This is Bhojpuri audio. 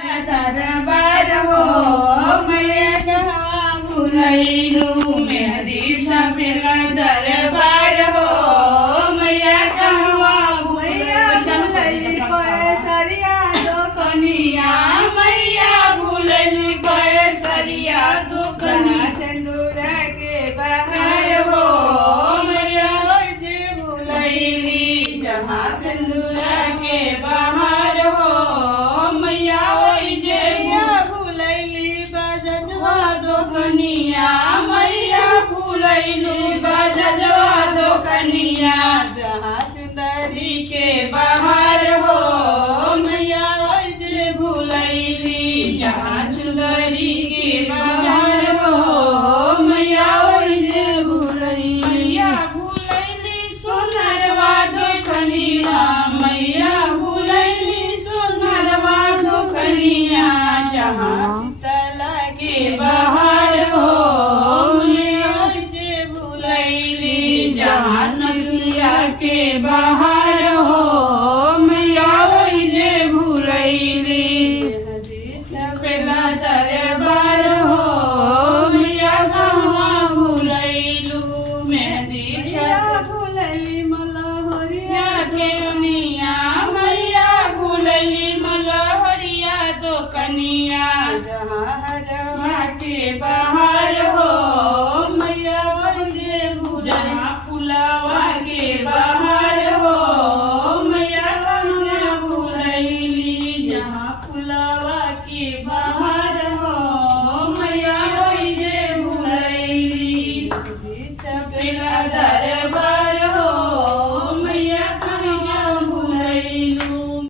दरबार हो मैया कहवा भुलैलू मेहदी सफेला दरबार हो मैया कहवा भुलैली सरिया दोकनिया मैया भुलैली सरिया दोकनिया सिंदूर के बाहर हो मैया जे भुलैली जहाँ सिंदूर के बाहर हो मैया भुलैली बजजवा दोकनिया मैया भुलैली बजजवा दोकनिया जहाँ सुंदरी के बाहर हो मैया जे भुलैली जहाँ सुंदरी के बाहर हो मैया जे भुलैली मैया भुलैली सोनरवा दोकनिया मैया भुलैली सोनरवा दोकनिया जहाँ शीतला के